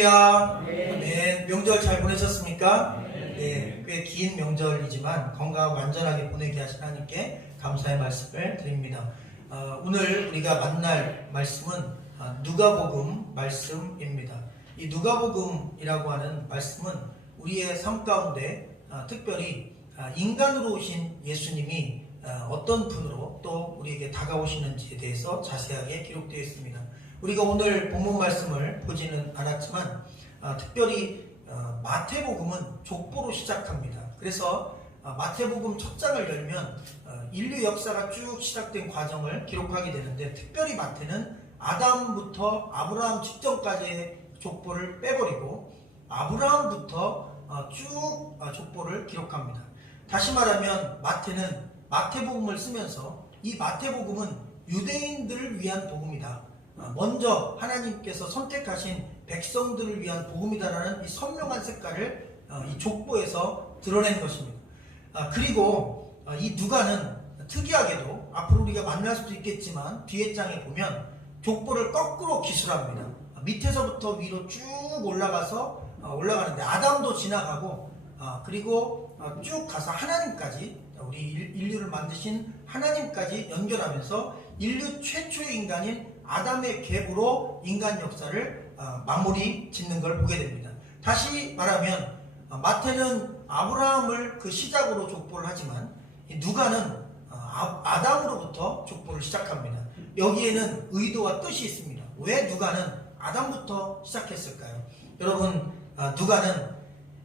할렐루야. 네, 명절 잘 보내셨습니까? 네, 꽤 긴 명절이지만 건강하고 안전하게 보내게 하신 하나님께 감사의 말씀을 드립니다. 오늘 우리가 만날 말씀은 누가복음 말씀입니다. 이 누가복음이라고 하는 말씀은 우리의 삶 가운데 특별히 인간으로 오신 예수님이 어떤 분으로 또 우리에게 다가오시는지에 대해서 자세하게 기록되어 있습니다. 우리가 오늘 본문 말씀을 보지는 않았지만 특별히 마태복음은 족보로 시작합니다. 그래서 마태복음 첫 장을 열면 인류 역사가 쭉 시작된 과정을 기록하게 되는데, 특별히 마태는 아담부터 아브라함 직전까지의 족보를 빼버리고 아브라함부터 쭉 족보를 기록합니다. 다시 말하면 마태는 마태복음을 쓰면서 이 마태복음은 유대인들을 위한 복음이다, 먼저 하나님께서 선택하신 백성들을 위한 복음이다라는 이 선명한 색깔을 이 족보에서 드러낸 것입니다. 그리고 이 누가는 특이하게도 앞으로 우리가 만날 수도 있겠지만 뒤에 장에 보면 족보를 거꾸로 기술합니다. 밑에서부터 위로 쭉 올라가는데 아담도 지나가고 그리고 쭉 가서 하나님까지, 우리 인류를 만드신 하나님까지 연결하면서 인류 최초의 인간인 아담의 계보로 인간 역사를 마무리 짓는 걸 보게 됩니다. 다시 말하면 마태는 아브라함을 그 시작으로 족보를 하지만 누가는 아담으로부터 족보를 시작합니다. 여기에는 의도와 뜻이 있습니다. 왜 누가는 아담부터 시작했을까요? 여러분, 누가는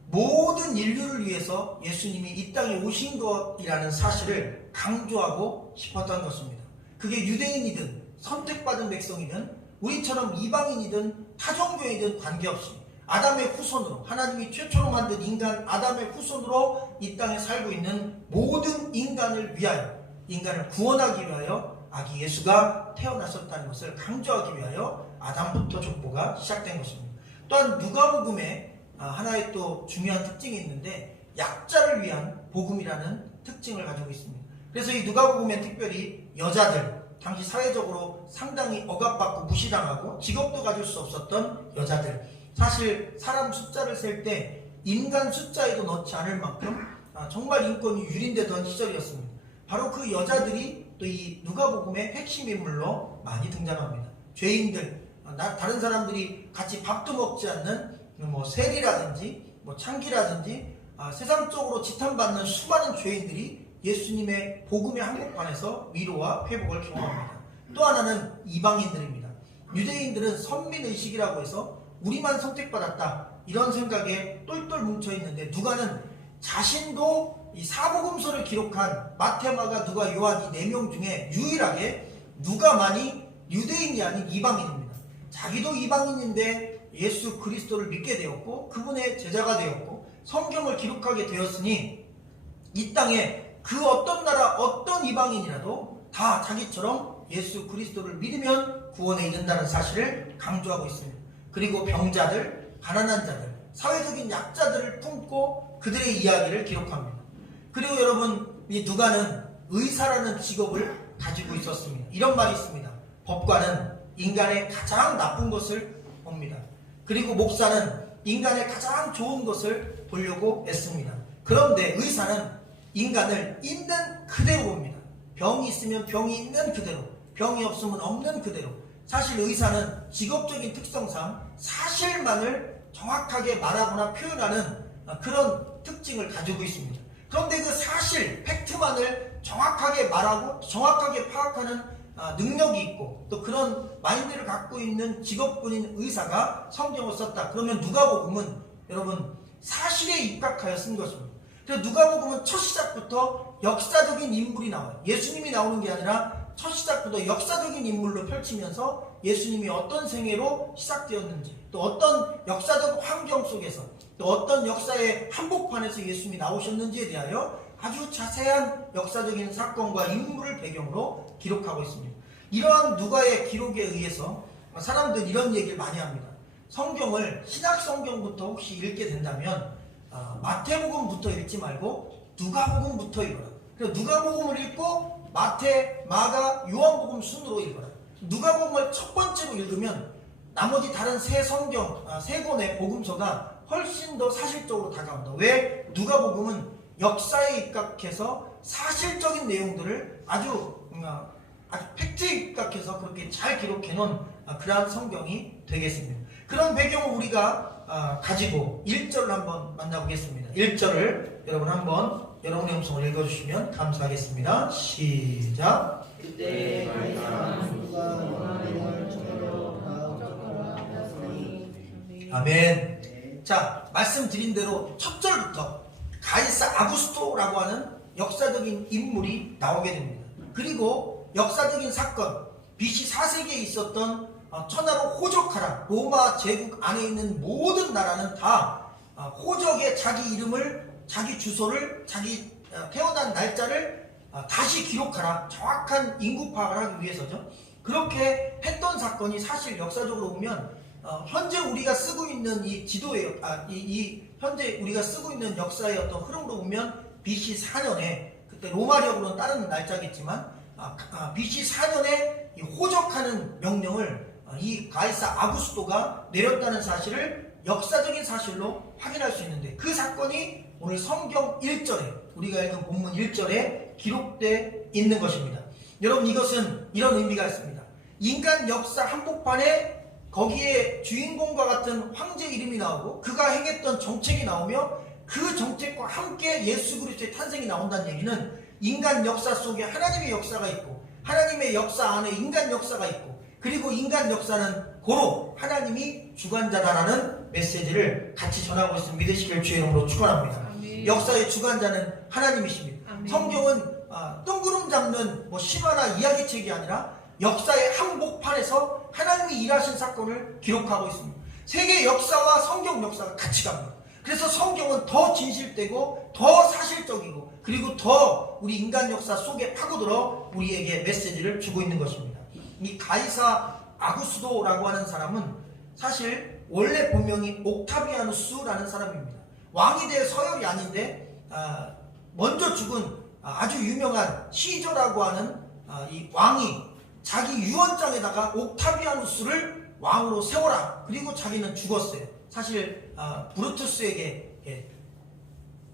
모든 인류를 위해서 예수님이 이 땅에 오신 것이라는 사실을 강조하고 싶었던 것입니다. 그게 유대인이든 선택받은 백성이든 우리처럼 이방인이든 타종교이든 관계없이 아담의 후손으로, 하나님이 최초로 만든 인간 아담의 후손으로 이 땅에 살고 있는 모든 인간을 위하여, 인간을 구원하기 위하여 아기 예수가 태어나셨다는 것을 강조하기 위하여 아담부터 족보가 시작된 것입니다. 또한 누가복음에 하나의 또 중요한 특징이 있는데, 약자를 위한 복음이라는 특징을 가지고 있습니다. 그래서 이 누가복음에 특별히 여자들, 당시 사회적으로 상당히 억압받고 무시당하고 직업도 가질 수 없었던 여자들, 사실 사람 숫자를 셀 때 인간 숫자에도 넣지 않을 만큼 정말 인권이 유린되던 시절이었습니다. 바로 그 여자들이 또 이 누가복음의 핵심 인물로 많이 등장합니다. 죄인들, 다른 사람들이 같이 밥도 먹지 않는 세리라든지 창기라든지 세상적으로 지탄받는 수많은 죄인들이 예수님의 복음의 한복판에서 위로와 회복을 경험합니다. 또 하나는 이방인들입니다. 유대인들은 선민의식이라고 해서 우리만 선택받았다, 이런 생각에 똘똘 뭉쳐있는데, 누가는 자신도 이 사복음서를 기록한 마태, 마가, 누가, 요한 이 4명 중에 유일하게 누가만이 유대인이 아닌 이방인입니다. 자기도 이방인인데 예수 그리스도를 믿게 되었고 그분의 제자가 되었고 성경을 기록하게 되었으니 이 땅에 그 어떤 나라 어떤 이방인이라도 다 자기처럼 예수 그리스도를 믿으면 구원에 이른다는 사실을 강조하고 있습니다. 그리고 병자들, 가난한 자들, 사회적인 약자들을 품고 그들의 이야기를 기록합니다. 그리고 여러분, 이 누가는 의사라는 직업을 가지고 있었습니다. 이런 말이 있습니다. 법관은 인간의 가장 나쁜 것을 봅니다. 그리고 목사는 인간의 가장 좋은 것을 보려고 애씁니다. 그런데 의사는 인간을 있는 그대로 봅니다. 병이 있으면 병이 있는 그대로, 병이 없으면 없는 그대로. 사실 의사는 직업적인 특성상 사실만을 정확하게 말하거나 표현하는 그런 특징을 가지고 있습니다. 그런데 그 사실, 팩트만을 정확하게 말하고 정확하게 파악하는 능력이 있고 또 그런 마인드를 갖고 있는 직업군인 의사가 성경을 썼다. 그러면 누가복음은 여러분 사실에 입각하여 쓴 것입니다. 그래서 누가복음은 첫 시작부터 역사적인 인물이 나와요. 예수님이 나오는 게 아니라 첫 시작부터 역사적인 인물로 펼치면서 예수님이 어떤 생애로 시작되었는지, 또 어떤 역사적 환경 속에서, 또 어떤 역사의 한복판에서 예수님이 나오셨는지에 대하여 아주 자세한 역사적인 사건과 인물을 배경으로 기록하고 있습니다. 이러한 누가의 기록에 의해서 사람들은 이런 얘기를 많이 합니다. 성경을 신약 성경부터 혹시 읽게 된다면 마태복음부터 읽지 말고 누가복음부터 읽어라. 그래서 누가복음을 읽고 마태, 마가, 요한복음 순으로 읽어라. 누가복음을 첫 번째로 읽으면 나머지 다른 세 성경, 세 권의 복음서가 훨씬 더 사실적으로 다가온다. 왜? 누가복음은 역사에 입각해서 사실적인 내용들을 아주 팩트에 입각해서 그렇게 잘 기록해 놓은 그러한 성경이 되겠습니다. 그런 배경을 우리가 가지고 1절을 한번 만나보겠습니다. 1절을 여러분 한번 여러분의 음성을 읽어주시면 감사하겠습니다. 시작. 그때 아멘. 자, 말씀드린 대로 첫 절부터 가이사 아구스토라고 하는 역사적인 인물이 나오게 됩니다. 그리고 역사적인 사건, BC 4세기에 있었던 천하로 호적하라, 로마 제국 안에 있는 모든 나라는 다 호적에 자기 이름을, 자기 주소를, 자기 태어난 날짜를 다시 기록하라, 정확한 인구 파악을 하기 위해서죠. 그렇게 했던 사건이 사실 역사적으로 보면 현재 우리가 쓰고 있는 이 지도의 현재 우리가 쓰고 있는 역사의 어떤 흐름으로 보면 BC 4년에 그때 로마력으로는 다른 날짜겠지만 BC 4년에 이 호적하는 명령을 이 가이사 아구스토가 내렸다는 사실을 역사적인 사실로 확인할 수 있는데, 그 사건이 오늘 성경 1절에, 우리가 읽은 본문 1절에 기록되어 있는 것입니다. 여러분, 이것은 이런 의미가 있습니다. 인간 역사 한복판에 거기에 주인공과 같은 황제 이름이 나오고 그가 행했던 정책이 나오며 그 정책과 함께 예수 그리스도의 탄생이 나온다는 얘기는 인간 역사 속에 하나님의 역사가 있고 하나님의 역사 안에 인간 역사가 있고, 그리고 인간 역사는 고로 하나님이 주관자다라는 메시지를 같이 전하고 있음을 믿으시길 주의 이름으로 축원합니다. 아멘. 역사의 주관자는 하나님이십니다. 아멘. 성경은 뜬구름 잡는 실화나 이야기책이 아니라 역사의 한복판에서 하나님이 일하신 사건을 기록하고 있습니다. 세계 역사와 성경 역사가 같이 갑니다. 그래서 성경은 더 진실되고 더 사실적이고 그리고 더 우리 인간 역사 속에 파고들어 우리에게 메시지를 주고 있는 것입니다. 이 가이사 아구스도라고 하는 사람은 사실 원래 본명이 옥타비아누스라는 사람입니다. 왕이 될 서열이 아닌데 먼저 죽은 아주 유명한 시저라고 하는 이 왕이 자기 유언장에다가 옥타비아누스를 왕으로 세워라, 그리고 자기는 죽었어요. 사실 브루투스에게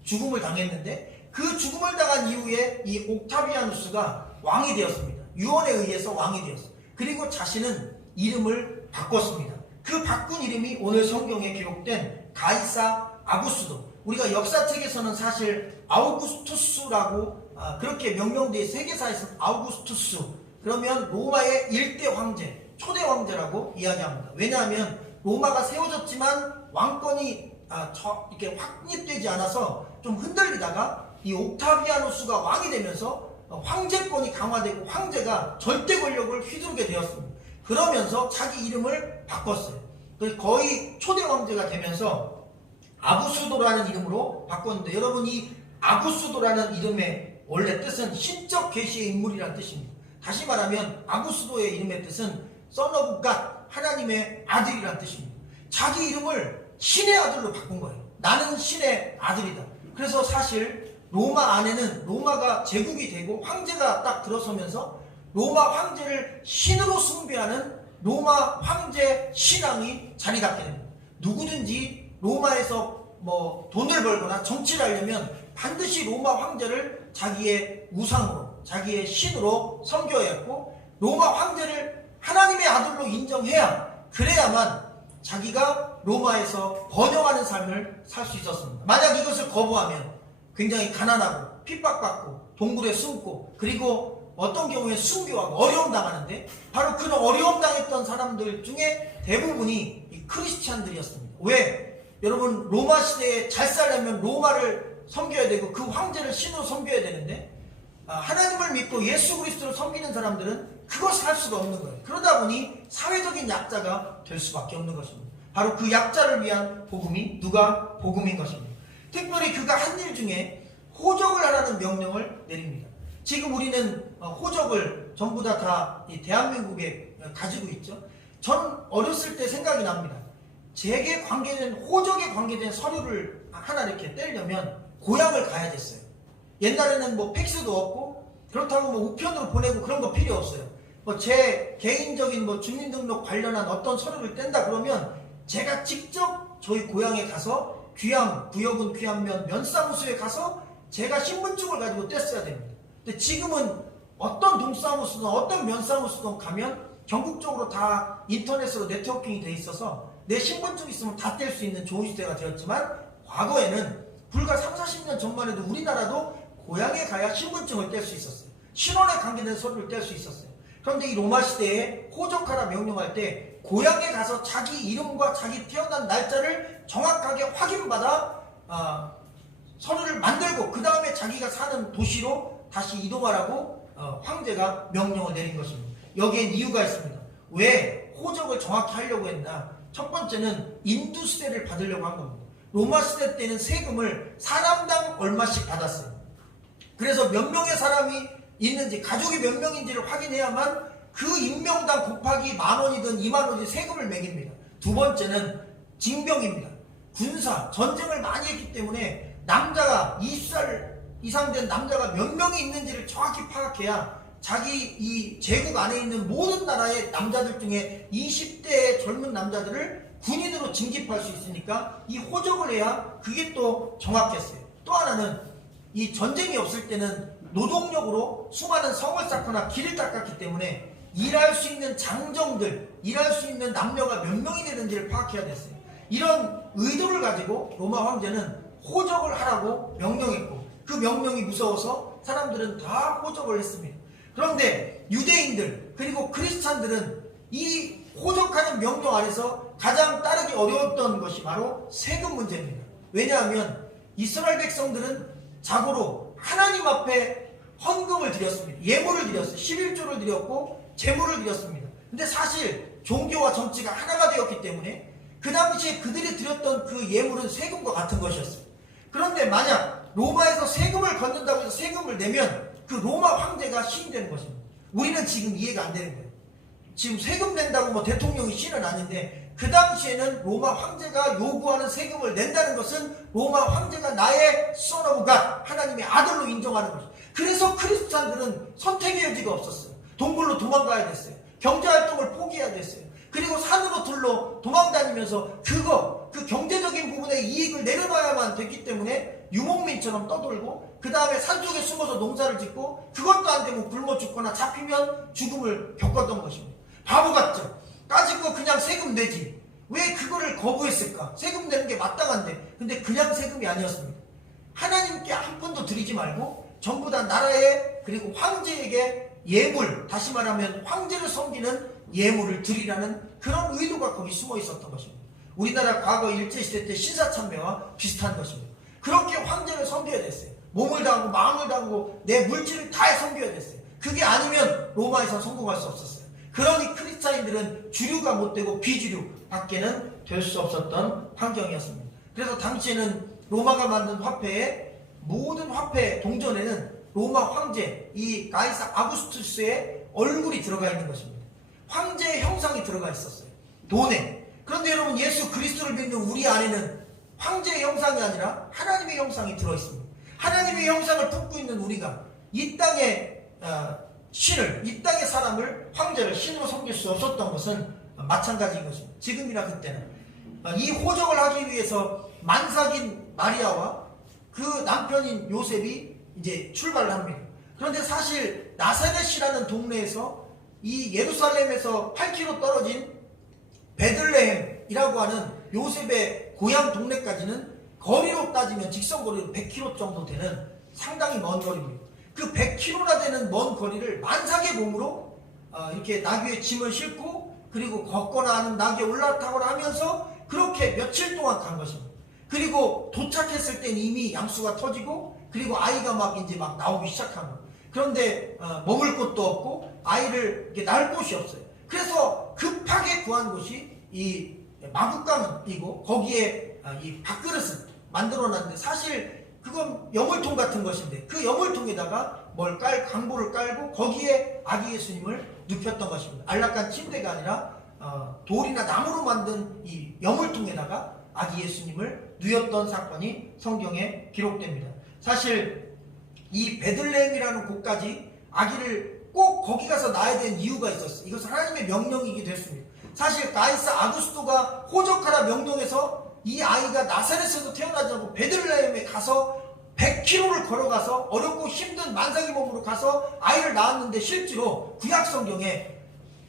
죽음을 당했는데 그 죽음을 당한 이후에 이 옥타비아누스가 왕이 되었습니다. 유언에 의해서 왕이 되었어요. 그리고 자신은 이름을 바꿨습니다. 그 바꾼 이름이 오늘 성경에 기록된 가이사 아구스도. 우리가 역사책에서는 사실 아우구스투스라고 그렇게 명명되어 세계사에서 아우구스투스, 그러면 로마의 1대 황제, 초대 황제라고 이야기합니다. 왜냐하면 로마가 세워졌지만 왕권이 이렇게 확립되지 않아서 좀 흔들리다가 이 옥타비아누스가 왕이 되면서 황제권이 강화되고 황제가 절대 권력을 휘두르게 되었습니다. 그러면서 자기 이름을 바꿨어요. 그래서 거의 초대 황제가 되면서 아구스도라는 이름으로 바꿨는데, 여러분, 이 아구스도라는 이름의 원래 뜻은 신적 계시의 인물이라는 뜻입니다. 다시 말하면 아구스도의 이름의 뜻은 Son of God, 하나님의 아들이라는 뜻입니다. 자기 이름을 신의 아들로 바꾼 거예요. 나는 신의 아들이다. 그래서 사실 로마 안에는 로마가 제국이 되고 황제가 딱 들어서면서 로마 황제를 신으로 숭배하는 로마 황제 신앙이 자리 잡게 됩니다. 누구든지 로마에서 돈을 벌거나 정치를 하려면 반드시 로마 황제를 자기의 우상으로, 자기의 신으로 섬겨야 했고, 로마 황제를 하나님의 아들로 인정해야, 그래야만 자기가 로마에서 번영하는 삶을 살 수 있었습니다. 만약 이것을 거부하면 굉장히 가난하고 핍박받고 동굴에 숨고, 그리고 어떤 경우에 순교하고 어려움 당하는데, 바로 그런 어려움 당했던 사람들 중에 대부분이 이 크리스찬들이었습니다. 왜? 여러분, 로마 시대에 잘 살려면 로마를 섬겨야 되고 그 황제를 신으로 섬겨야 되는데, 하나님을 믿고 예수 그리스도를 섬기는 사람들은 그것을 할 수가 없는 거예요. 그러다 보니 사회적인 약자가 될 수밖에 없는 것입니다. 바로 그 약자를 위한 복음이 누가 복음인 것입니다. 특별히 그가 한 일 중에 호적을 하라는 명령을 내립니다. 지금 우리는 호적을 전부 다 이 대한민국에 가지고 있죠. 전 어렸을 때 생각이 납니다. 제게 관계된, 호적에 관계된 서류를 하나 이렇게 떼려면 고향을 가야 됐어요. 옛날에는 팩스도 없고 그렇다고 우편으로 보내고 그런 거 필요 없어요. 뭐 제 개인적인 뭐 주민등록 관련한 어떤 서류를 뗀다 그러면 제가 직접 저희 고향에 가서 구역은 귀암면 면사무소에 가서 제가 신분증을 가지고 뗐어야 됩니다. 근데 지금은 어떤 동사무소든 어떤 면사무소든 가면 전국적으로 다 인터넷으로 네트워킹이 돼 있어서 내 신분증 있으면 다 뗄 수 있는 좋은 시대가 되었지만, 과거에는 불과 30-40년 전만 해도 우리나라도 고향에 가야 신분증을 뗄 수 있었어요. 신원에 관계된 서류를 뗄 수 있었어요. 그런데 이 로마 시대에 호적하라 명령할 때 고향에 가서 자기 이름과 자기 태어난 날짜를 정확하게 확인받아 서류를 만들고 그 다음에 자기가 사는 도시로 다시 이동하라고 황제가 명령을 내린 것입니다. 여기엔 이유가 있습니다. 왜 호적을 정확히 하려고 했나? 첫 번째는 인두세를 받으려고 한 겁니다. 로마 시대 때는 세금을 사람당 얼마씩 받았어요. 그래서 몇 명의 사람이 있는지, 가족이 몇 명인지를 확인해야만 그 인명당 곱하기 10,000원이든 20,000원이든 세금을 매깁니다. 두 번째는 징병입니다. 군사, 전쟁을 많이 했기 때문에 남자가 20살 이상 된 남자가 몇 명이 있는지를 정확히 파악해야 자기 이 제국 안에 있는 모든 나라의 남자들 중에 20대의 젊은 남자들을 군인으로 징집할 수 있으니까 이 호적을 해야 그게 또 정확했어요. 또 하나는 이 전쟁이 없을 때는 노동력으로 수많은 성을 쌓거나 길을 닦았기 때문에 일할 수 있는 장정들, 일할 수 있는 남녀가 몇 명이 되는지를 파악해야 됐어요. 이런 의도를 가지고 로마 황제는 호적을 하라고 명령했고, 그 명령이 무서워서 사람들은 다 호적을 했습니다. 그런데 유대인들 그리고 크리스찬들은 이 호적하는 명령 안에서 가장 따르기 어려웠던 것이 바로 세금 문제입니다. 왜냐하면 이스라엘 백성들은 자고로 하나님 앞에 헌금을 드렸습니다. 예물을 드렸어요. 11조를 드렸고 제물을 드렸습니다. 근데 사실 종교와 정치가 하나가 되었기 때문에 그 당시에 그들이 드렸던 그 예물은 세금과 같은 것이었어요. 그런데 만약 로마에서 세금을 걷는다고 해서 세금을 내면 그 로마 황제가 시인되는 것입니다. 우리는 지금 이해가 안 되는 거예요. 지금 세금 낸다고 뭐 대통령이 시는 아닌데, 그 당시에는 로마 황제가 요구하는 세금을 낸다는 것은 로마 황제가 나의 son of God, 하나님의 아들로 인정하는 것이죠. 그래서 크리스찬들은 선택의 여지가 없었어요. 동굴로 도망가야 됐어요. 경제활동을 포기해야 됐어요. 그리고 산으로 들러 도망다니면서 그 경제적인 부분의 이익을 내려놔야만 됐기 때문에 유목민처럼 떠돌고, 그 다음에 산속에 숨어서 농사를 짓고, 그것도 안 되면 굶어 죽거나 잡히면 죽음을 겪었던 것입니다. 바보 같죠? 까짓 거 그냥 세금 내지. 왜 그거를 거부했을까? 세금 내는 게 마땅한데. 근데 그냥 세금이 아니었습니다. 하나님께 한 푼도 드리지 말고 전부 다 나라에, 그리고 황제에게 예물, 다시 말하면 황제를 섬기는 예물을 드리라는 그런 의도가 거기 숨어 있었던 것입니다. 우리나라 과거 일제시대 때 신사참배와 비슷한 것입니다. 그렇게 황제를 섬겨야 됐어요. 몸을 다하고 마음을 다하고 내 물질을 다해 섬겨야 됐어요. 그게 아니면 로마에서 성공할 수 없었어요. 그러니 크리스찬인들은 주류가 못되고 비주류 밖에는 될 수 없었던 환경이었습니다. 그래서 당시에는 로마가 만든 화폐에, 모든 화폐 동전에는 로마 황제, 이 가이사 아구스투스의 얼굴이 들어가 있는 것입니다. 황제의 형상이 들어가 있었어요. 돈에. 그런데 여러분, 예수 그리스도를 믿는 우리 안에는 황제의 형상이 아니라 하나님의 형상이 들어있습니다. 하나님의 형상을 품고 있는 우리가 이 땅의 신을, 이 땅의 사람을, 황제를 신으로 섬길 수 없었던 것은 마찬가지인 것입니다. 지금이나 그때는. 이 호적을 하기 위해서 만삭인 마리아와 그 남편인 요셉이 이제 출발을 합니다. 그런데 사실 나사렛이라는 동네에서 이 예루살렘에서 8km 떨어진 베들레헴이라고 하는 요셉의 고향 동네까지는 거리로 따지면 직선거리로 100km 정도 되는 상당히 먼 거리입니다. 그 100km나 되는 먼 거리를 만삭의 몸으로 이렇게 나귀에 짐을 싣고, 그리고 걷거나 하는 나귀에 올라타거나 하면서 그렇게 며칠 동안 간 것입니다. 그리고 도착했을 땐 이미 양수가 터지고, 그리고 아이가 막 나오기 시작한 거예요. 그런데 머물 곳도 없고 아이를 이렇게 낳을 곳이 없어요. 그래서 급하게 구한 곳이 이 마구간이고, 거기에 이 밥그릇을 만들어놨는데, 사실 그건 여물통 같은 것인데 그 여물통에다가 강보를 깔고 거기에 아기 예수님을 눕혔던 것입니다. 안락한 침대가 아니라 돌이나 나무로 만든 이 여물통에다가 아기 예수님을 누였던 사건이 성경에 기록됩니다. 사실 이 베들레헴이라는 곳까지 아기를 꼭 거기 가서 낳아야 되는 이유가 있었어요. 이것은 하나님의 명령이기도 했습니다. 사실 가이사 아구스토가 호적하라 명령해서 이 아이가 나사렛에서 태어나지 않고 베들레헴에 가서 100km를 걸어가서 어렵고 힘든 만삭의 몸으로 가서 아이를 낳았는데, 실제로 구약 성경에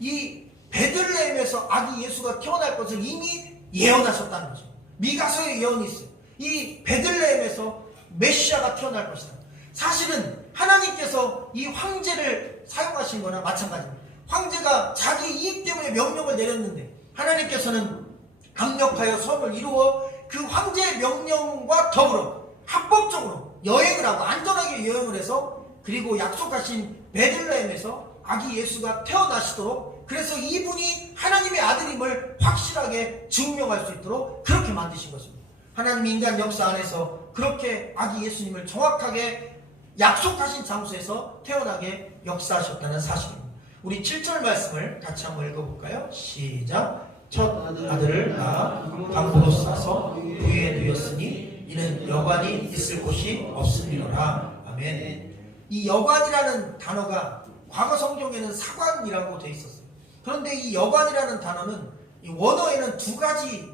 이 베들레헴에서 아기 예수가 태어날 것을 이미 예언하셨다는 거죠. 미가서의 예언이 있어요. 이 베들레헴에서 메시아가 태어날 것이다. 사실은 하나님께서 이 황제를 사용하신 거나 마찬가지입니다. 황제가 자기 이익 때문에 명령을 내렸는데 하나님께서는 강력하여 선을 이루어 그 황제의 명령과 더불어 합법적으로 여행을 하고 안전하게 여행을 해서, 그리고 약속하신 베들레헴에서 아기 예수가 태어나시도록, 그래서 이분이 하나님의 아들임을 확실하게 증명할 수 있도록 그렇게 만드신 것입니다. 하나님이 인간 역사 안에서 그렇게 아기 예수님을 정확하게 약속하신 장소에서 태어나게 역사하셨다는 사실입니다. 우리 7절 말씀을 같이 한번 읽어볼까요? 시작. 첫 아들을 낳아 방부로 싸서 부위에 누였으니 이는 여관이 있을 곳이 없음이로라. 아멘. 이 여관이라는 단어가 과거 성경에는 사관이라고 되어 있었어요. 그런데 이 여관이라는 단어는 이 원어에는 두 가지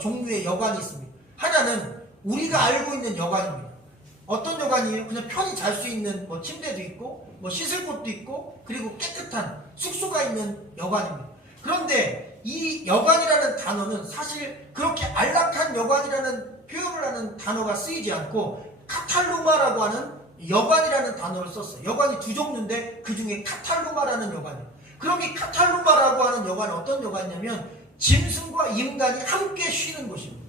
종류의 여관이 있습니다. 하나는 우리가 알고 있는 여관입니다. 어떤 여관이에요? 그냥 편히 잘 수 있는 침대도 있고 씻을 곳도 있고, 그리고 깨끗한 숙소가 있는 여관입니다. 그런데 이 여관이라는 단어는 사실 그렇게 안락한 여관이라는 표현을 하는 단어가 쓰이지 않고 카탈루마라고 하는 여관이라는 단어를 썼어요. 여관이 두 종류인데 그 중에 카탈루마라는 여관이에요. 그럼 이 카탈루마라고 하는 여관은 어떤 여관이냐면 짐승과 인간이 함께 쉬는 곳입니다.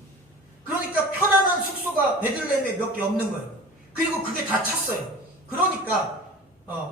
그러니까 편안한 숙소가 베들레헴에 몇 개 없는 거예요. 그리고 그게 다 찼어요. 그러니까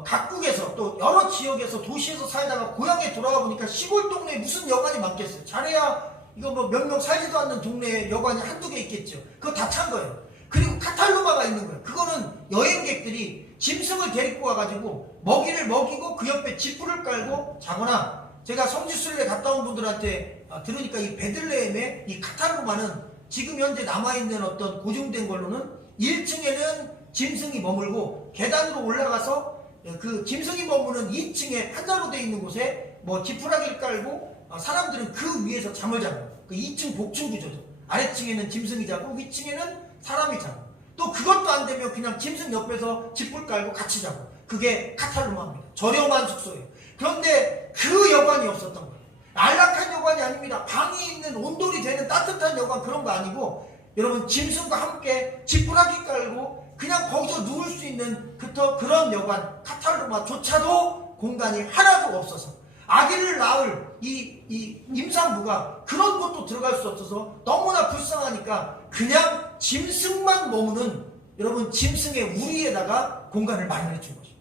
각국에서 또 여러 지역에서 도시에서 살다가 고향에 돌아가 보니까 시골 동네에 무슨 여관이 많겠어요. 잘해야 이거 몇 명 살지도 않는 동네에 여관이 한두 개 있겠죠. 그거 다 찬 거예요. 그리고 카탈루마가 있는 거예요. 그거는 여행객들이 짐승을 데리고 와가지고 먹이를 먹이고 그 옆에 지푸를 깔고 자거나, 제가 성지순례 갔다 온 분들한테 들으니까 이 베들레헴의 이 카탈루마는 지금 현재 남아있는 어떤 고증된 걸로는 1층에는 짐승이 머물고 계단으로 올라가서 그 짐승이 머무는 2층에 한자로 되어 있는 곳에 지푸라기를 깔고 사람들은 그 위에서 잠을 자고, 그 2층 복층 구조죠. 아래층에는 짐승이 자고 위층에는 사람이 자고, 또 그것도 안 되면 그냥 짐승 옆에서 지푸를 깔고 같이 자고, 그게 카탈루마입니다. 저렴한 숙소예요. 그런데 그 여관이 없었던 거예요. 안락한 여관이 아닙니다. 방이 있는 온돌이 되는 따뜻한 여관, 그런 거 아니고 여러분 짐승과 함께 지푸라기 깔고 그냥 거기서 누울 수 있는 그런 여관 카탈루마조차도 공간이 하나도 없어서 아기를 낳을 이 임산부가 그런 곳도 들어갈 수 없어서 너무나 불쌍하니까 그냥 짐승만 머무는, 여러분 짐승의 우리에다가 공간을 마련해 준 거죠.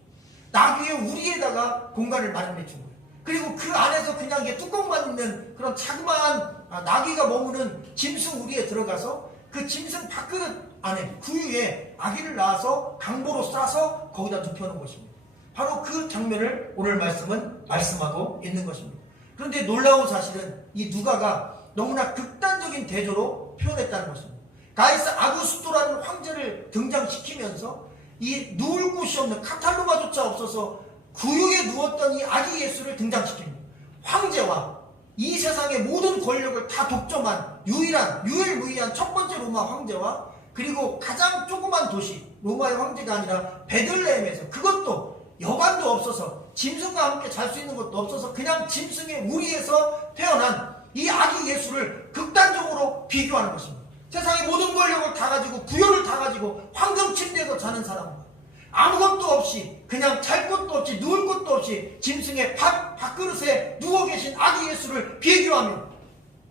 나귀의 우리에다가 공간을 마련해 준 거예요. 그리고 그 안에서 그냥 이게 뚜껑만 있는 그런 자그마한 나귀가 머무는 짐승 우리에 들어가서 그 짐승 밥그릇 안에 구유에 아기를 낳아서 강보로 싸서 거기다 눕혀놓은 것입니다. 바로 그 장면을 오늘 말씀은 말씀하고 있는 것입니다. 그런데 놀라운 사실은 이 누가가 너무나 극단적인 대조로 표현했다는 것입니다. 가이사 아구스토라는 황제를 등장시키면서 이 누울 곳이 없는 카탈루마조차 없어서 구유에 누웠던 이 아기 예수를 등장시킵니다. 황제와 이 세상의 모든 권력을 다 독점한 유일무이한 첫 번째 로마 황제와, 그리고 가장 조그만 도시 로마의 황제가 아니라 베들레헴에서, 그것도 여관도 없어서 짐승과 함께 잘 수 있는 것도 없어서 그냥 짐승의 우리에서 태어난 이 아기 예수를 극단적으로 비교하는 것입니다. 세상의 모든 권력을 다 가지고 구요를 다 가지고 황금 침대에서 자는 사람과 아무것도 없이 그냥 잘 것도 없이 누울 것도 없이 짐승의 밥그릇에 누워 계신 아기 예수를 비교하며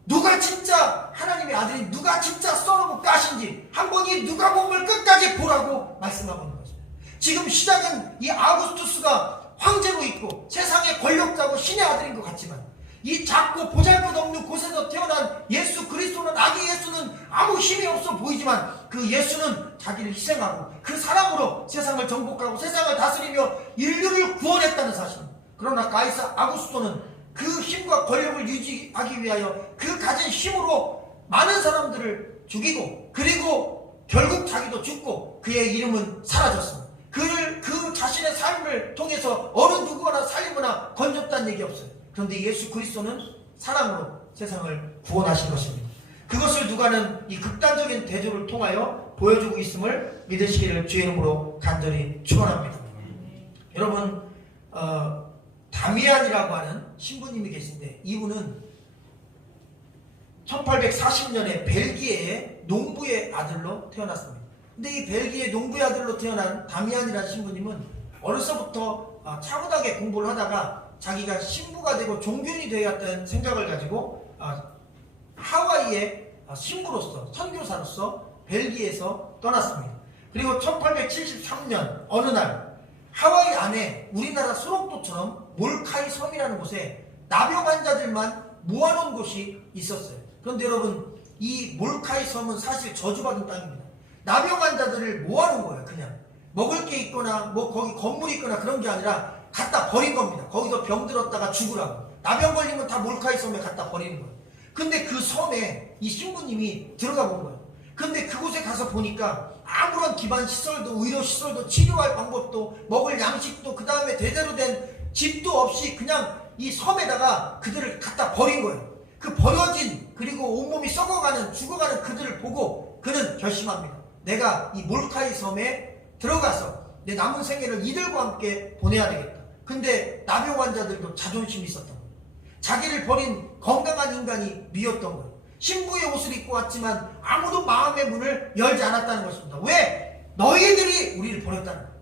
누가 진짜 하나님의 아들이 누가 진짜 썰어고 까신지 한번 이 누가복음을 끝까지 보라고 말씀하고 있는 것입니다. 지금 시작은 이 아구스투스가 황제로 있고 세상의 권력자고 신의 아들인 것 같지만 이 작고 보잘것없는 곳에서 태어난 예수 그리스도는, 아기 예수는 아무 힘이 없어 보이지만 그 예수는 자기를 희생하고 그 사랑으로 세상을 정복하고 세상을 다스리며 인류를 구원했다는 사실입니다. 그러나 가이사 아구스토는 그 힘과 권력을 유지하기 위하여 그 가진 힘으로 많은 사람들을 죽이고, 그리고 결국 자기도 죽고 그의 이름은 사라졌습니다. 그 자신의 삶을 통해서 어느 누구나 살리거나 건졌다는 얘기 없어요. 그런데 예수 그리스도는 사랑으로 세상을 구원하신 것입니다. 그것을 누가는 이 극단적인 대조를 통하여 보여주고 있음을 믿으시기를 주의 이름으로 간절히 축원합니다. 여러분, 다미안이라고 하는 신부님이 계신데, 이분은 1840년에 벨기에의 농부의 아들로 태어났습니다. 근데 이 벨기에 농부의 아들로 태어난 다미안이라는 신부님은 어려서부터 차분하게 공부를 하다가 자기가 신부가 되고 종교인이 되었다는 생각을 가지고 하와이의 신부로서, 선교사로서 벨기에에서 떠났습니다. 그리고 1873년 어느 날 하와이 안에 우리나라 소록도처럼 몰카이 섬이라는 곳에 나병 환자들만 모아놓은 곳이 있었어요. 그런데 여러분, 이 몰카이 섬은 사실 저주받은 땅입니다. 나병 환자들을 모아놓은 거예요. 그냥 먹을 게 있거나 뭐 거기 건물이 있거나 그런 게 아니라 갖다 버린 겁니다. 거기서 병 들었다가 죽으라고. 나병 걸리면 다 몰카이 섬에 갖다 버리는 거예요. 근데 그 섬에 이 신부님이 들어가 본 거예요. 근데 그곳에 가서 보니까 아무런 기반 시설도, 의료 시설도, 치료할 방법도, 먹을 양식도, 그 다음에 제대로 된 집도 없이 그냥 이 섬에다가 그들을 갖다 버린 거예요. 그 버려진, 그리고 온몸이 썩어가는, 죽어가는 그들을 보고 그는 결심합니다. 내가 이 몰카이 섬에 들어가서 내 남은 생애를 이들과 함께 보내야 되겠다. 근데 나병 환자들도 자존심이 있었던 거예요. 자기를 버린 건강한 인간이 미웠던 거예요. 신부의 옷을 입고 왔지만 아무도 마음의 문을 열지 않았다는 것입니다. 왜? 너희들이 우리를 버렸다는 거예요.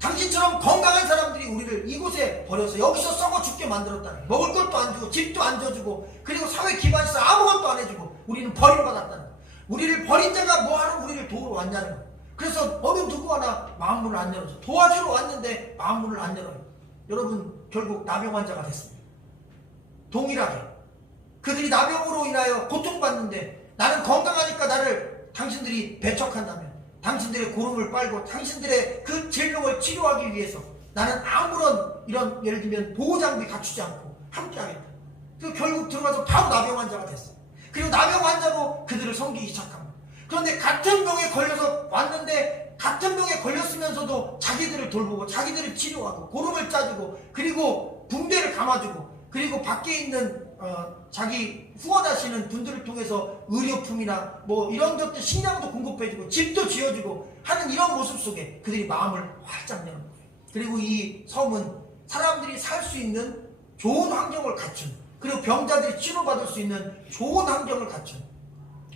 당신처럼 건강한 사람들이 우리를 이곳에 버려서 여기서 썩어 죽게 만들었다는 거예요. 먹을 것도 안 주고 집도 안 줘주고 그리고 사회 기반시설 아무것도 안 해주고 우리는 버림받았다는 거예요. 우리를 버린 자가 뭐하러 우리를 도우러 왔냐는 거예요. 그래서 어느 누구 하나 마음문을 안 열어서 도와주러 왔는데 마음문을 안 열어요. 여러분, 결국 나병 환자가 됐습니다. 동일하게 그들이 나병으로 인하여 고통받는데 나는 건강하니까 나를 당신들이 배척한다면, 당신들의 고름을 빨고 당신들의 그 질병을 치료하기 위해서 나는 아무런 이런 예를 들면 보호장비 갖추지 않고 함께하겠다. 그 결국 들어가서 바로 나병 환자가 됐어요. 그리고 나병 환자로 그들을 섬기기 시작합니다. 그런데 같은 병에 걸려서 왔는데 같은 병에 걸렸으면서도 자기들을 돌보고 자기들을 치료하고 고름을 짜주고 그리고 붕대를 감아주고 그리고 밖에 있는 자기 후원하시는 분들을 통해서 의료품이나 뭐 이런 것들 식량도 공급해주고 집도 지어주고 하는 이런 모습 속에 그들이 마음을 활짝 여는 거예요. 그리고 이 섬은 사람들이 살 수 있는 좋은 환경을 갖춘, 그리고 병자들이 치료받을 수 있는 좋은 환경을 갖춘,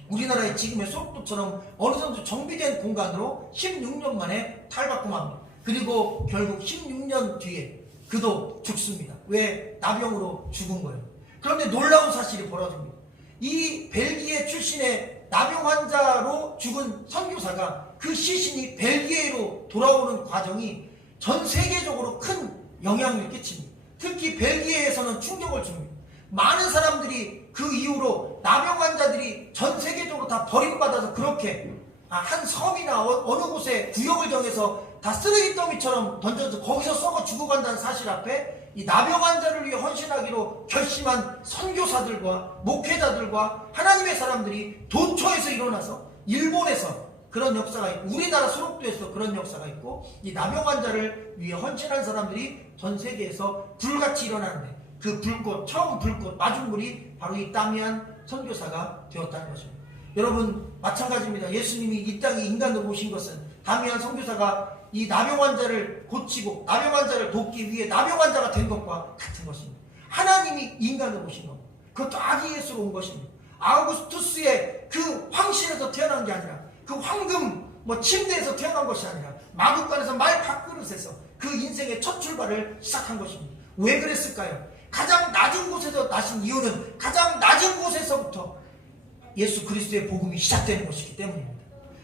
우리나라의 지금의 소록도처럼 어느 정도 정비된 공간으로 16년 만에 탈바꿈합니다. 그리고 결국 16년 뒤에 그도 죽습니다. 왜? 나병으로 죽은 거예요. 그런데 놀라운 사실이 벌어집니다. 이 벨기에 출신의 나병 환자로 죽은 선교사가 그 시신이 벨기에로 돌아오는 과정이 전 세계적으로 큰 영향을 끼칩니다. 특히 벨기에에서는 충격을 줍니다. 많은 사람들이 그 이후로 나병 환자들이 전 세계적으로 다 버림받아서 그렇게 한 섬이나 어느 곳에 구역을 정해서 다 쓰레기 더미처럼 던져서 거기서 썩어 죽어간다는 사실 앞에 이 나병 환자를 위해 헌신하기로 결심한 선교사들과 목회자들과 하나님의 사람들이 도처에서 일어나서 일본에서 그런 역사가 있고 우리나라 소록도에서 그런 역사가 있고 이 나병 환자를 위해 헌신한 사람들이 전 세계에서 불같이 일어나는데 그 불꽃, 처음 불꽃, 마중물이 바로 이 다미안 선교사가 되었다는 것입니다. 여러분, 마찬가지입니다. 예수님이 이 땅에 인간으로 오신 것은 다미안 선교사가 이 나병 환자를 고치고 나병 환자를 돕기 위해 나병 환자가 된 것과 같은 것입니다. 하나님이 인간으로 오신 겁니다. 그것도 아기 예수로 온 것입니다. 아우구스투스의 그 황실에서 태어난 게 아니라 그 황금 침대에서 태어난 것이 아니라 마구간에서 말 밥그릇에서 그 인생의 첫 출발을 시작한 것입니다. 왜 그랬을까요? 가장 낮은 곳에서 나신 이유는 가장 낮은 곳에서부터 예수 그리스도의 복음이 시작되는 것이기 때문입니다.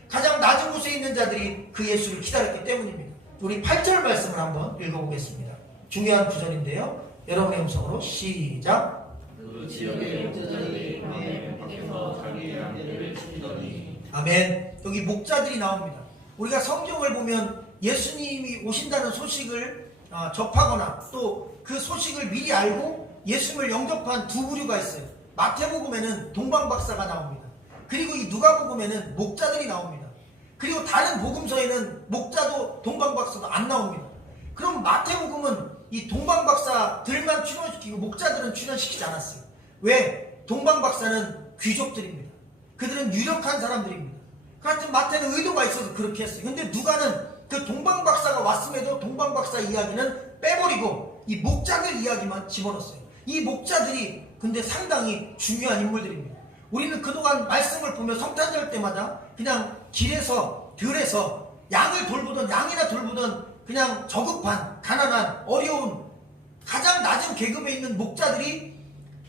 가장 낮은 곳에 있는 자들이 그 예수를 기다렸기 때문입니다. 우리 8절 말씀을 한번 읽어보겠습니다. 중요한 구절인데요. 여러분의 음성으로 시작. 그 지역의 목자들이 밤에 밖에서 자기의 양들을 치더니. 아멘. 여기 목자들이 나옵니다. 우리가 성경을 보면 예수님이 오신다는 소식을 접하거나 또 그 소식을 미리 알고 예수님을 영접한 두 부류가 있어요. 마태복음에는 동방박사가 나옵니다. 그리고 이 누가복음에는 목자들이 나옵니다. 그리고 다른 복음서에는 목자도 동방박사도 안 나옵니다. 그럼 마태복음은 이 동방박사들만 출연시키고 목자들은 출연시키지 않았어요. 왜? 동방박사는 귀족들입니다. 그들은 유력한 사람들입니다. 하여튼 마태는 의도가 있어서 그렇게 했어요. 근데 누가는 그 동방박사가 왔음에도 동방박사 이야기는 빼버리고 이 목자들 이야기만 집어넣었어요. 이 목자들이 근데 상당히 중요한 인물들입니다. 우리는 그동안 말씀을 보며 성탄절 때마다 그냥 길에서 들에서 양을 돌보던 양이나 돌보던 그냥 저급한 가난한 어려운 가장 낮은 계급에 있는 목자들이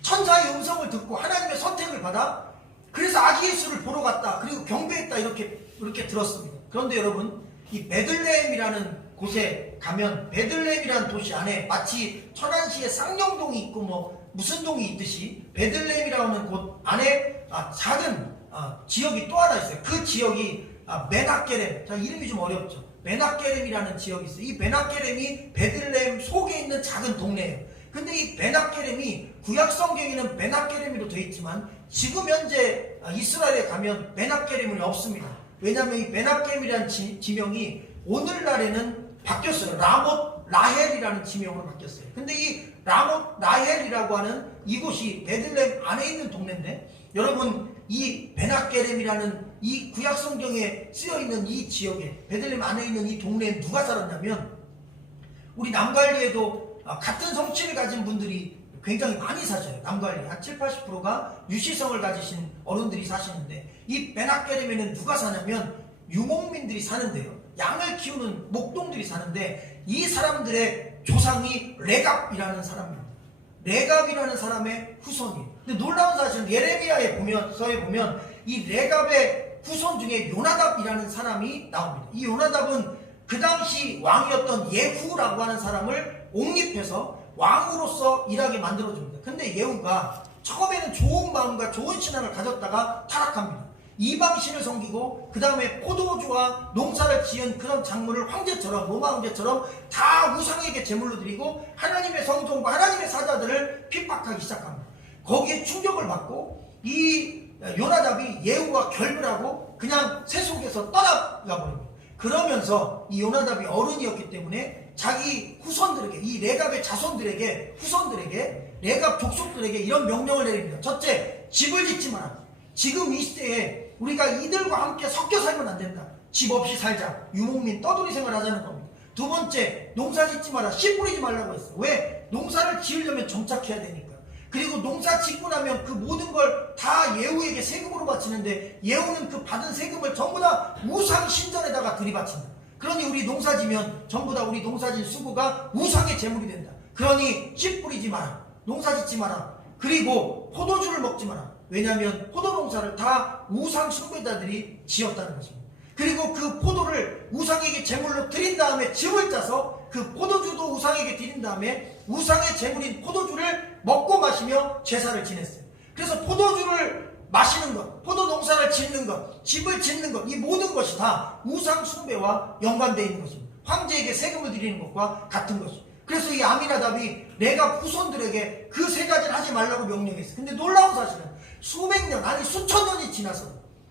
천사의 음성을 듣고 하나님의 선택을 받아 그래서 아기 예수를 보러 갔다 그리고 경배했다 이렇게 들었습니다. 그런데 여러분 이 베들레헴이라는 곳에 가면 베들레헴이라는 도시 안에 마치 천안시에 쌍용동이 있고 뭐 무슨 동이 있듯이 베들레헴이라고 하는 곳 안에 작은 지역이 또 하나 있어요. 그 지역이 메나케렘, 이름이 좀 어렵죠. 메나케렘이라는 지역이 있어요. 이 메나케렘이 베들레헴 속에 있는 작은 동네예요. 근데 이 메나케렘이 구약 성경에는 메나케렘으로 되어 있지만 지금 현재 이스라엘에 가면 메나케렘은 없습니다. 왜냐하면 이 메나케렘이라는 지명이 오늘날에는 바뀌었어요. 라못 라헬이라는 지명으로 바뀌었어요. 근데 이 라못 라헬이라고 하는 이곳이 베들레헴 안에 있는 동네인데 여러분 이 베나케렘이라는 이 구약 성경에 쓰여 있는 이 지역에 베들레헴 안에 있는 이 동네에 누가 살았냐면 우리 남갈리에도 같은 성취를 가진 분들이 굉장히 많이 사셔요. 남갈리 한 7, 80%가 유시성을 가지신 어른들이 사시는데 이 베나케렘에는 누가 사냐면 유목민들이 사는데요. 양을 키우는 목동들이 사는데 이 사람들의 조상이 레갑이라는 사람입니다. 레갑이라는 사람의 후손이에요. 근데 놀라운 사실은 예레미야에 보면 이 레갑의 후손 중에 요나답이라는 사람이 나옵니다. 이 요나답은 그 당시 왕이었던 예후라고 하는 사람을 옹립해서 왕으로서 일하게 만들어줍니다. 근데 예후가 처음에는 좋은 마음과 좋은 신앙을 가졌다가 타락합니다. 이방신을 섬기고 그 다음에 포도주와 농사를 지은 그런 작물을 황제처럼 로마 황제처럼 다 우상에게 제물로 드리고 하나님의 성전과 하나님의 사자들을 핍박하기 시작합니다. 거기에 충격을 받고 이 요나답이 예후와 결별하고 그냥 세속에서 떠나가 버립니다. 그러면서 이 요나답이 어른이었기 때문에 자기 후손들에게 이 레갑의 자손들에게 후손들에게 레갑 족속들에게 이런 명령을 내립니다. 첫째, 집을 짓지 마라. 지금 이 시대에 우리가 이들과 함께 섞여 살면 안 된다. 집 없이 살자. 유목민 떠돌이 생활하자는 겁니다. 두 번째, 농사 짓지 마라. 씨 뿌리지 말라고 했어요. 왜? 농사를 지으려면 정착해야 되니까. 그리고 농사 짓고 나면 그 모든 걸 다 예후에게 세금으로 바치는데 예후는 그 받은 세금을 전부 다 우상 신전에다가 들이바친다. 그러니 우리 농사 지면 전부 다 우리 농사 진 수고가 우상의 제물이 된다. 그러니 씨 뿌리지 마라. 농사 짓지 마라. 그리고 포도주를 먹지 마라. 왜냐하면 포도 농사를 다 우상 숭배자들이 지었다는 것입니다. 그리고 그 포도를 우상에게 제물로 드린 다음에 즙을 짜서 그 포도주도 우상에게 드린 다음에 우상의 제물인 포도주를 먹고 마시며 제사를 지냈어요. 그래서 포도주를 마시는 것, 포도 농사를 짓는 것, 집을 짓는 것, 이 모든 것이 다 우상 숭배와 연관되어 있는 것입니다. 황제에게 세금을 드리는 것과 같은 것입니다. 그래서 이 아미나답이 레갑 후손들에게 그 세 가지를 하지 말라고 명령했어요. 근데 놀라운 사실은 수백 년, 아니 수천 년이 지나서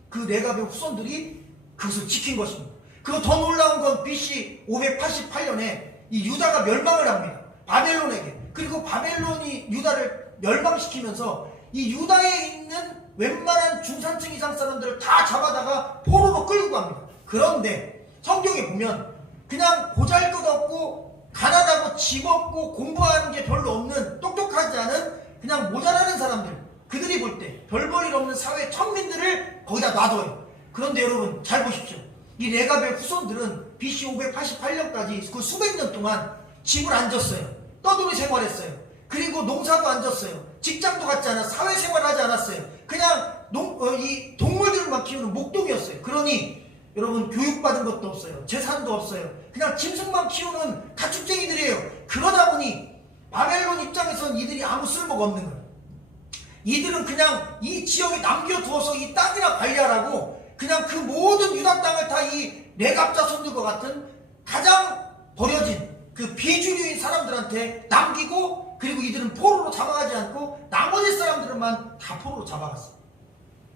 그 레갑의 후손들이 그것을 지킨 것입니다. 그리고 더 놀라운 건 BC 588년에 이 유다가 멸망을 합니다. 바벨론에게. 그리고 바벨론이 유다를 멸망시키면서 이 유다에 있는 웬만한 중산층 이상 사람들을 다 잡아다가 포로로 끌고 갑니다. 그런데 성경에 보면 그냥 보잘것없고 가난하고 집 없고 공부하는 게 별로 없는 똑똑하지 않은 그냥 모자라는 사람들, 그들이 볼 때 별 볼 일 없는 사회 천민들을 거기다 놔둬요. 그런데 여러분 잘 보십시오. 이 레갑의 후손들은 BC 588년까지 그 수백 년 동안 집을 안 졌어요. 떠돌이 생활했어요. 그리고 농사도 안 졌어요. 직장도 갖지 않아 사회생활을 하지 않았어요. 그냥 이 동물들만 키우는 목동이었어요. 그러니 여러분 교육받은 것도 없어요. 재산도 없어요. 그냥 짐승만 키우는 가축쟁이들이에요. 그러다 보니 바벨론 입장에서는 이들이 아무 쓸모가 없는 거예요. 이들은 그냥 이 지역에 남겨두어서 이 땅이나 관리하라고 그냥 그 모든 유다 땅을 다 이 레갑 자손들과 같은 가장 버려진 그 비주류인 사람들한테 남기고 그리고 이들은 포로로 잡아가지 않고 나머지 사람들만 다 포로로 잡아갔어요.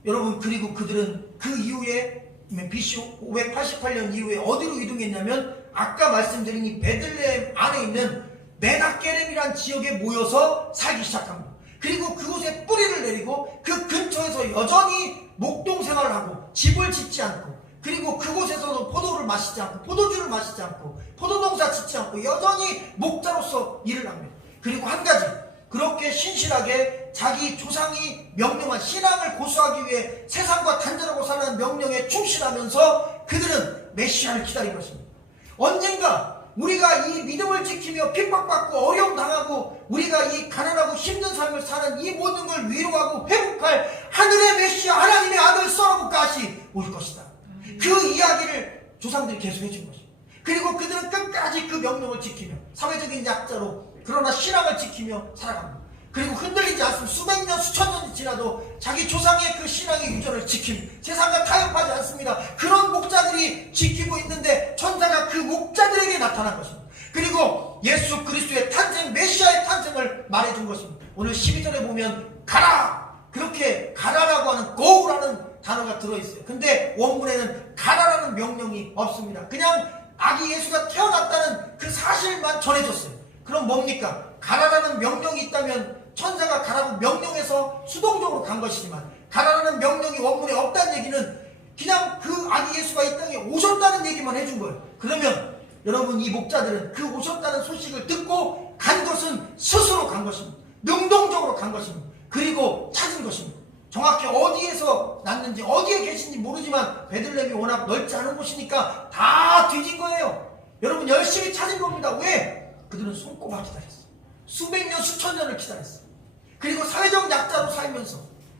여러분 그리고 그들은 그 이후에 BC 588년 이후에 어디로 이동했냐면 아까 말씀드린 이 베들레헴 안에 있는 메나케렘이란 지역에 모여서 살기 시작합니다. 그리고 그곳에 뿌리를 내리고 그 근처에서 여전히 목동 생활을 하고 집을 짓지 않고, 그리고 그곳에서도 포도를 마시지 않고 포도주를 마시지 않고 포도농사 짓지 않고 여전히 목자로서 일을 합니다. 그리고 한 가지, 그렇게 신실하게 자기 조상이 명령한 신앙을 고수하기 위해 세상과 단절하고 사는 명령에 충실하면서 그들은 메시아를 기다린 것입니다. 언젠가 우리가 이 믿음을 지키며 핍박받고 어려움 당하고 우리가 이 가난하고 힘든 삶을 사는 이 모든 걸 위로하고 회복할 하늘의 메시아 하나님의 아들 선하고까지 올 것이다. 그 이야기를 조상들이 계속 해준 것입니다. 그리고 그들은 끝까지 그 명령을 지키며 사회적인 약자로 그러나 신앙을 지키며 살아갑니다. 그리고 흔들리지 않습니다. 수백 년 수천 년이 지나도 자기 조상의 그 신앙의 유전을 지킵니다. 세상과 타협하지 않습니다. 그런 목자들이 지키고 있는데 천사가 그 목자들에게 나타난 것입니다. 그리고 예수 그리스도의 탄생, 메시아의 탄생을 말해준 것입니다. 오늘 12절에 보면 가라! 그렇게 가라라고 하는 go라는 단어가 들어있어요. 근데 원문에는 가라라는 명령이 없습니다. 그냥 아기 예수가 태어났다는 그 사실만 전해줬어요. 그럼 뭡니까? 가라라는 명령이 있다면 천사가 가라고 명령해서 수동적으로 간 것이지만 가라라는 명령이 원문에 없다는 얘기는 그냥 그 아기 예수가 이 땅에 오셨다는 얘기만 해준 거예요. 그러면 여러분, 이 목자들은 그 오셨다는 소식을 듣고 간 것은 스스로 간 것입니다. 능동적으로 간 것입니다. 그리고 찾은 것입니다. 정확히 어디에서 났는지 어디에 계신지 모르지만 베들레헴이 워낙 넓지 않은 곳이니까 다 뒤진 거예요. 여러분, 열심히 찾은 겁니다. 왜? 그들은 손꼽아 기다렸어요. 수백 년 수천 년을 기다렸어요. 그리고 사회적 약자로 살면서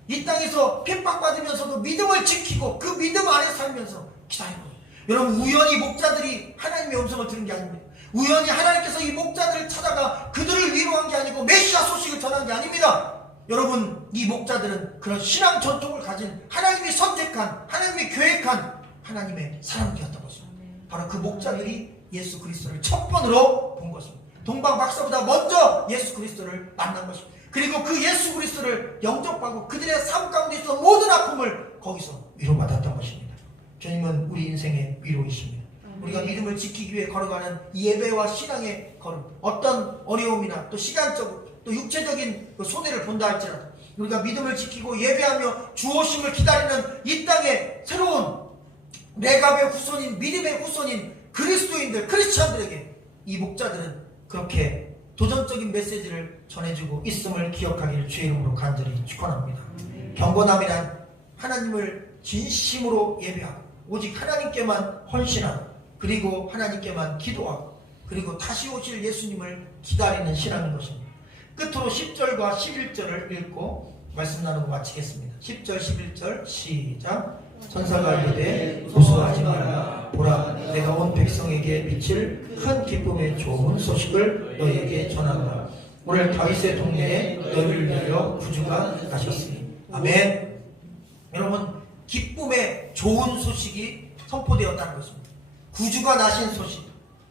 이 땅에서 핍박받으면서도 믿음을 지키고 그 믿음 안에 살면서 기다린 거예요. 여러분, 우연히 목자들이 하나님의 음성을 들은 게 아닙니다. 우연히 하나님께서 이 목자들을 찾아가 그들을 위로한 게 아니고 메시아 소식을 전한 게 아닙니다. 여러분, 이 목자들은 그런 신앙 전통을 가진 하나님이 선택한, 하나님이 계획한 하나님의 사람들이었던 것입니다. 바로 그 목자들이 예수 그리스도를 첫 번으로 본 것입니다. 동방 박사보다 먼저 예수 그리스도를 만난 것입니다. 그리고 그 예수 그리스도를 영접하고 그들의 삶 가운데 있던 모든 아픔을 거기서 위로받았던 것입니다. 주님은 우리 인생의 위로이십니다. 우리가 믿음을 지키기 위해 걸어가는 이 예배와 신앙의 걸음, 어떤 어려움이나 또 시간적으로 또 육체적인 그 손해를 본다 할지라도 우리가 믿음을 지키고 예배하며 주 오심을 기다리는 이 땅의 새로운 레갑의 후손인, 믿음의 후손인 그리스도인들, 크리스찬들에게 이 목자들은 그렇게 도전적인 메시지를 전해주고 있음을 기억하기를 주의 이름으로 간절히 축원합니다. 경건함이란 하나님을 진심으로 예배하고 오직 하나님께만 헌신하고 그리고 하나님께만 기도하고 그리고 다시 오실 예수님을 기다리는 신앙인 것입니다. 끝으로 10절과 11절을 읽고 말씀 나누고 마치겠습니다. 10절 11절 시작. 천사가 이르되 고소하지 마라. 보라, 내가 온 백성에게 미칠 큰 기쁨의 좋은 소식을 너희에게 전한다. 오늘 다윗의 동네에 너희를 위하여 구주가 나셨으니. 아멘. 여러분, 기쁨의 좋은 소식이 선포되었다는 것입니다. 구주가 나신 소식,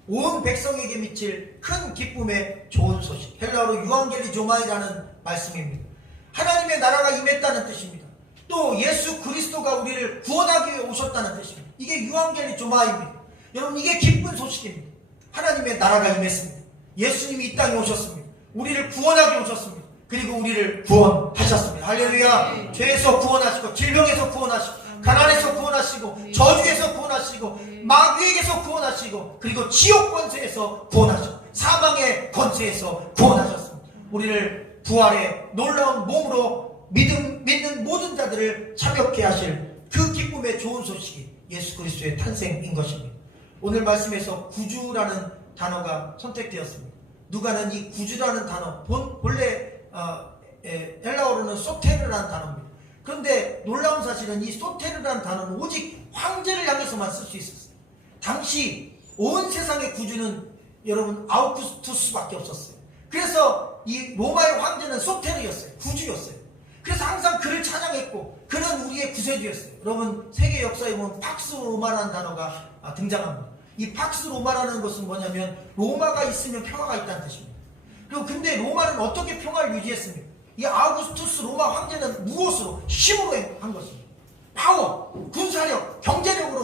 온 백성에게 미칠 큰 기쁨의 좋은 소식, 헬라어로 유앙겔리조마이라는 말씀입니다. 하나님의 나라가 임했다는 뜻입니다. 또 예수 그리스도가 우리를 구원하기 위해 오셨다는 뜻입니다. 이게 유앙겔리조마이입니다. 여러분, 이게 기쁜 소식입니다. 하나님의 나라가 임했습니다. 예수님이 이 땅에 오셨습니다. 우리를 구원하기 오셨습니다. 그리고 우리를 구원하셨습니다. 할렐루야. 죄에서 구원하시고 질병에서 구원하시고 가난에서 구원하시고 저주에서 구원하시고 마귀에게서 구원하시고 그리고 지옥 권세에서 구원하시고 사망의 권세에서 구원하셨습니다. 우리를 부활의 놀라운 몸으로 믿는 모든 자들을 참여케 하실 그 기쁨의 좋은 소식이 예수 그리스도의 탄생인 것입니다. 오늘 말씀에서 구주라는 단어가 선택되었습니다. 누가는 이 구주라는 단어, 본래 헬라어로는 소테르라는 단어입니다. 그런데 놀라운 사실은 이 소테르라는 단어는 오직 황제를 향해서만 쓸 수 있었어요. 당시 온 세상의 구주는 여러분 아우구스투스밖에 없었어요. 그래서 이 로마의 황제는 소테르였어요. 구주였어요. 그래서 항상 그를 찬양했고 그는 우리의 구세주였어요. 여러분, 세계 역사에 보면 팍스 로마라는 단어가 등장합니다. 이 팍스 로마라는 것은 뭐냐면 로마가 있으면 평화가 있다는 뜻입니다. 그리고 근데 로마는 어떻게 평화를 유지했습니까? 이 아우구스투스 로마 황제는 무엇으로? 힘으로 한 것입니다. 파워, 군사력, 경제력으로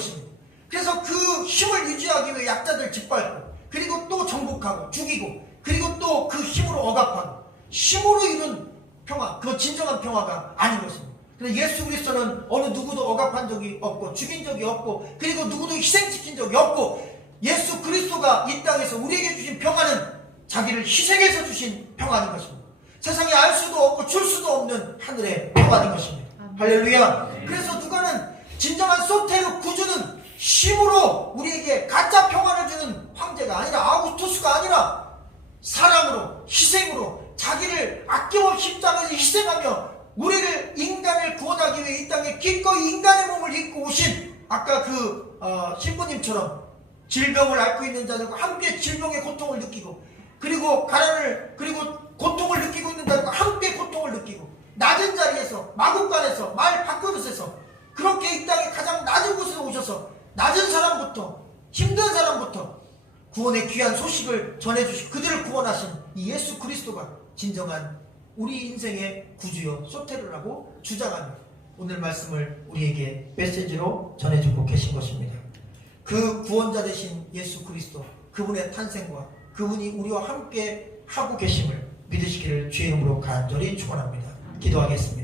것입니다. 그래서 그 힘을 유지하기 위해 약자들 짓밟고, 그리고 또 정복하고 죽이고, 그리고 또 그 힘으로 억압하고, 힘으로 이룬 평화, 그 진정한 평화가 아닌 것입니다. 근데 예수 그리스도는 어느 누구도 억압한 적이 없고, 죽인 적이 없고, 그리고 누구도 희생시킨 적이 없고, 예수 그리스도가 이 땅에서 우리에게 주신 평화는 자기를 희생해서 주신 평화인 것입니다. 세상에 알 수도 없고 줄 수도 없는 하늘의 평화인 것입니다. 할렐루야. 그래서 누가는 진정한 소테르 구주는 힘으로 우리에게 가짜 평화를 주는 황제가 아니라, 아우구스투스가 아니라 사랑으로, 희생으로, 자기를 아낌없이 십자가에서 희생하며 우리를, 인간을 구원하기 위해 이 땅에 기꺼이 인간의 몸을 입고 오신, 아까 그 신부님처럼 질병을 앓고 있는 자들과 함께 질병의 고통을 느끼고, 그리고 가난을, 그리고 고통을 느끼고 있는 자들과 함께 고통을 느끼고, 낮은 자리에서, 마국간에서, 말 밥그릇에서 그렇게 이 땅의 가장 낮은 곳에서 오셔서 낮은 사람부터, 힘든 사람부터 구원의 귀한 소식을 전해주시고 그들을 구원하신 이 예수 그리스도가 진정한 우리 인생의 구주요 소테르라고 주장하며 오늘 말씀을 우리에게 메시지로 전해주고 계신 것입니다. 그 구원자 되신 예수 그리스도, 그분의 탄생과 그분이 우리와 함께 하고 계심을 믿으시기를 주의 이름으로 간절히 축원합니다. 기도하겠습니다.